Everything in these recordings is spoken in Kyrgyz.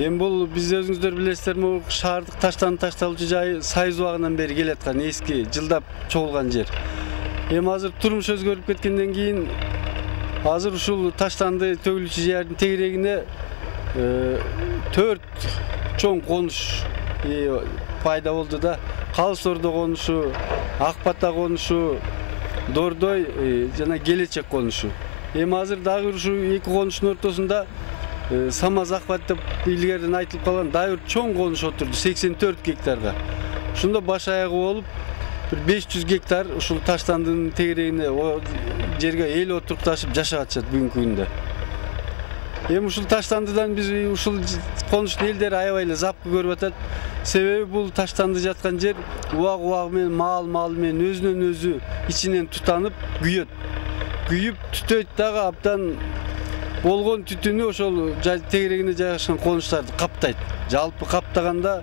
Эми бул биз өзүңүздөр билесиздер, бул шаардык ташталуучу жай Сайыз убагынан бери келаткан эски жылдап чогулган жер. Эми азыр турмуш өзгөрүп кеткенден кийин азыр ушул таштанды төгүлүүчү жердин тегерегине 4 чоң конуш пайда болду да. Калыс-Ордо конушу, Акбата конушу, Дордой жана Келечек конушу. Эми азыр дагы ушу эки конуштун ортосунда Самаз Акбат деп илгерден айтылып калган дагы бир чоң конуш отурду 84 гектарга. Ошондо баш аягы болуп бир 500 гектар ушул таштандын тегерегине жерге эл отурукташып жашап атышат бүгүнкү күндө. Эми ушул таштандыдан биз ушул конуштун элдери аябай эле запкы көрүп атат. Себеби бул таштанды жаткан жер убак менен маал менен өзүнөн өзү ичинен тутанып күйөт. Күйүп түтөйт дагы абдан болгон түтүнү ошол тегерегине жайгашкан конуштарды каптайт. Жалпы каптаганда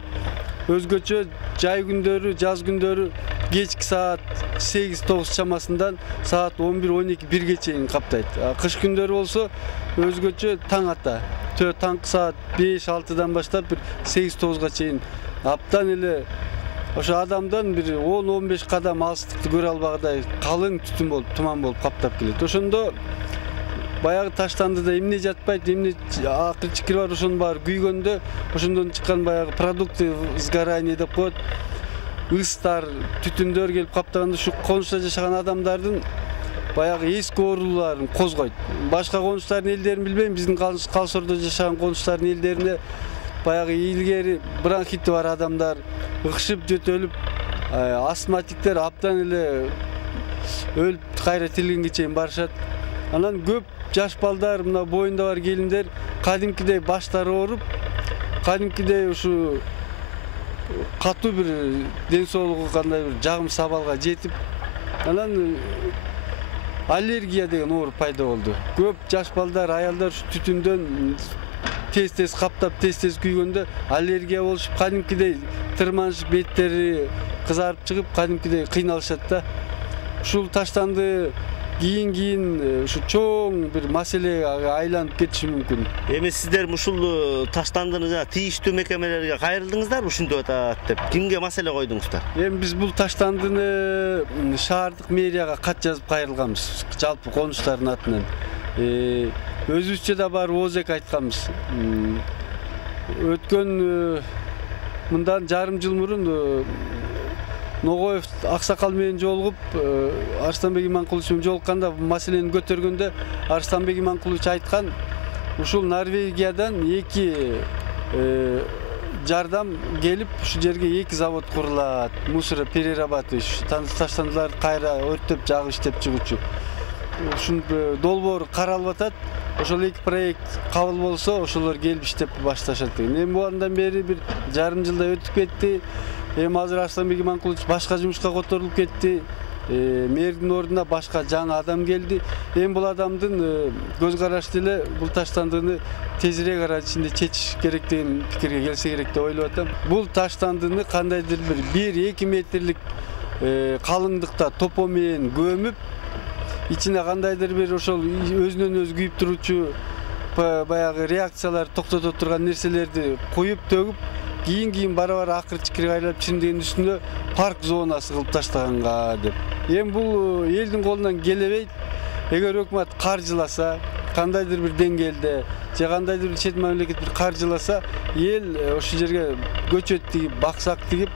өзгөчө жай күндөрү, жаз күндөрү кечки саат 8-9 чамасындан саат 11-12-1ге чейин каптайт. Кыш күндөрү болсо өзгөчө таң ата. Таңкы саат 5-6-дан баштап бир 8-9га чейин абдан эле ошо адамдан бир 10-15 кадам алыстыкты көрө албагыдай калың түтүн болуп, туман болуп каптап келет. Ошондо баягы таштандыда эмне жатпайт, эмне акыр чикир бар, ошонун баары күйгөндө ошондон чыккан баягы продукты сгорания деп коет. Ыстар, түтүндөр келип каптаганда ушу конушта жашаган адамдардын баягы эски ооруларын козгойт. Башка конуштардын элдерин билбейм, биздин Калыс-Ордо жашаган конуштардын элдерине баягы илгери бронхити бар адамдар ыкшып жөтөлүп, астматиктер абдан эле өлүп кайра тирилгенге чейин барышат. Анан көп жаш балдар, мына боюнда бар келиндер кадимкидей баштары ооруп, кадимкидей ушу катуу бир ден соолугу кандай бир жагымсыз абалга жетип, анан аллергия деген оору пайда болду. Көп жаш балдар, аялдар ушу түтүндөн тез каптап, тез күйгөндө аллергия болушуп, кадимкидей тырманышып, беттери кызарып чыгып, кадимкидей кыйналышат да. Ушул таштанды кийин ушу чоң бир маселеге айланып кетиши мүмкүн. Эми сиздер ушул таштандыны жана тийиштүү мекемелерге кайрылдыңыздарбы ушинтип атат деп? Кимге маселе койдуңуздар? Эми биз бул таштандыны шаардык мэрияга кат жазып кайрылганбыз, жалпы конуштардын атынан. Өзүбүзчө да бар ОЗЕК айтканбыз. Өткөн мындан жарым жыл мурун Ногоев Аксакал менен жолугуп, Арыстанбек Иманкулович менен жолукканда маселени көтөргөндө Арыстанбек Иманкулович айткан, ушул Норвегиядан 2 жардам келип, ушу жерге 2 завод курулат, мусор перерабатывающий, таштандыларды кайра өрттөп жагып иштеп чыгуучу. Ушун долбоор каралып атат. Ошол 2 проект кабыл болсо, ошолор келип иштеп башташат деген. Эми бугандан бери бир жарым жылдай өтүп кетти. Эми азыр Арыстанбек Иманкулович башка жумушка которулуп кетти. Мэрдин ордуна башка жаңы адам келди. Эми бул адамдын көз карашы эле бул таштандыны тезирээк ара ичинде чечиш керек деген пикирге келсе керек деп ойлоп атам. Бул таштандыны кандайдыр бир 1-2 метрлик калыңдыкта топо менен көмүп, ичине кандайдыр бир ошол өзүнөн өзү күйүп туруучу баягы реакциялар токтото турган нерселерди коюп төгүп, кийин бара акыр чикир айлап чимдигин үстүндө парк зонасы кылып таштаганга деп. Эми бул элдин колунан келебейт. Эгер өкмөт каржыласа, кандайдыр бир деңгээлде же кандайдыр бир чет мамлекет бир каржыласа, эл ошол жерге көчөт тигип, баксак тигип,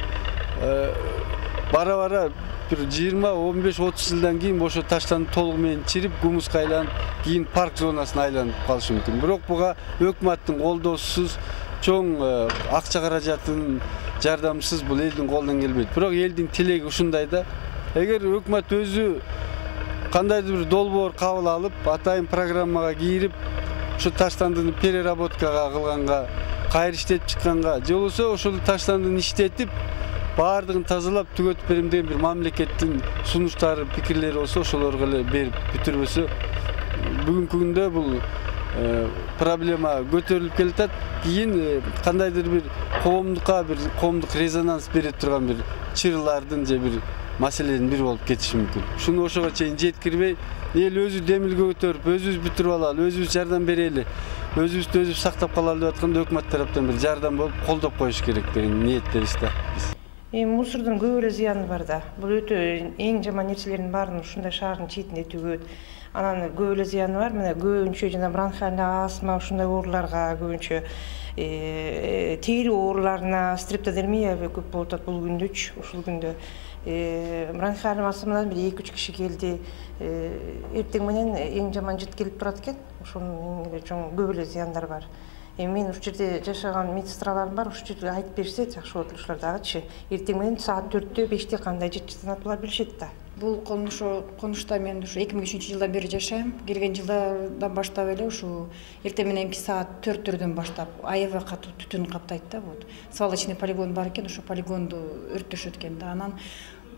бара бир 20-15-30 жылдан кийин ошо таштанды толугу менен чирип, гумуска айланып, кийин парк зонасына айланып калышы мүмкүн. Бирок буга өкмөттүн колдоосусуз, чоң акча каражатын жардамсыз бул элдин колунан келбейт. Бирок элдин тилеги ушундай да. Эгер өкмөт өзү кандайдыр бир долбоор кабыл алып, атайын программага кирип, ушу таштандыны переработкага кылганга, кайра иштетип чыкканга, же болбосо ошол таштандыны иштетип, баардыгын тазалап түгөтүп берем деген бир мамлекеттин сунуштары, пикирлери болсо, ошолорго эле берип бүтүрбөсө, бүгүнкү күндө бул проблема көтөрүлүп келатат. Кийин кандайдыр бир коомдук резонанс бере турган бир чырлардын же бир маселенин бири болуп кетиши мүмкүн. Шуну ошого чейин жеткирбей, эл өзү демилге көтөрүп, өзүбүз бүтүрүп алалы, өзүбүз жардам берели, өзүбүздү өзүбүз сактап калалы деп атканда өкмөт тараптан бир жардам болуп, колдоп коюш керек деген ниеттебиз да биз. Мусордун көп эле зыяны бар да. Бул өтө эң жаман нерселердин баарын ушундай шаардын четинде төгөт. Анан көп эле зыяны бар. Мына көбүнчө жана бронхиальный астма ушундай ооруларга, көбүнчө тери ооруларына, стрептодермия көп болуп атат бул күндүч, ушул күндө. Бронхиальный астмадан бир 2-3 киши келди. Эртең менен эң жаман жыт келип турат экен. Ошонун чоң көп эле зыяндар бар. Мен ушул жерде жашаган медсестраларым бар, ушул жерде айтып берсе жакшы болот ушулар дагычы. Эртең менен саат 4-тө 5-те кандай жыт жытанат булар билишет да. Бул конушта мен ушу 2003 жылдан бери жашайм. Келген жылдардан баштап эле ушу эртең мененки саат 4-төрдөн баштап аябай катуу түтүн каптайт да. Вот свалочный полигон бар экен, ошо полигонду өрттөшөт экен да. Анан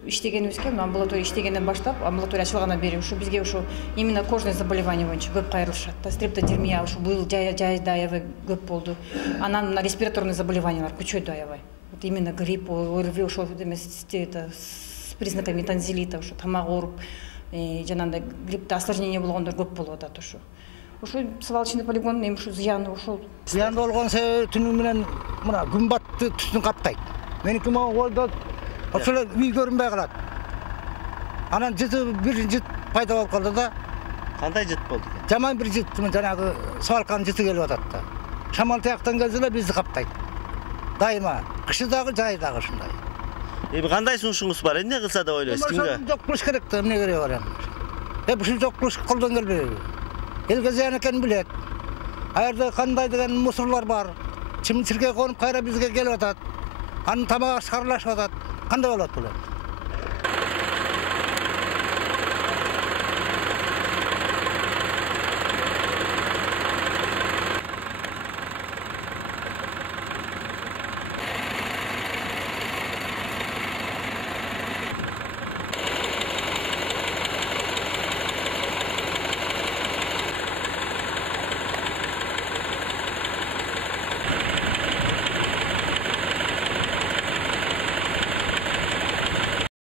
иштегенибизге, амбулатория иштегенден баштап, амбулатория ачылгандан бери ушу бизге ушу именно кожный заболевание боюнча көп кайрылышат да. Стрептодермия ушу быйыл жайда аябай көп болду. Анан мына респираторный заболеваниялар күчөдү аябай. Вот именно грипп, ОРВИ ошол это с признаками танзилита, ушу тамак ооруп, жанагындай гриппте осложнение болгондор көп болуп атат ушу. Ошо свалочный полигон эми ушу зыяны ошол. Зыян болгон себеби түнү менен мына күн батты түтүн каптайт. Меники могойдо ошол үй көрүнбөй калат. Анан бир жыт пайда болуп калды да. Кандай жыт болду? Жаман бир жыт, жанагы свалканын жыты келип атат да. Шамал тияктан келсе эле бизди каптайт. Дайыма кышы дагы, жай дагы ушундай. Эми кандай сунушуңуз бар? Эмне кылса деп ойлойсуз? Кимге? Жок кылыш керек да, эмне кереги бар эми. Ушул жок кылыш колдон келбейби. Элге зыян экенин билет. Аерде кандай деген мусорлор бар. Чымчыркей конуп кайра бизге келип атат. Анын тамагы аралашып атат. Кандай болот бул?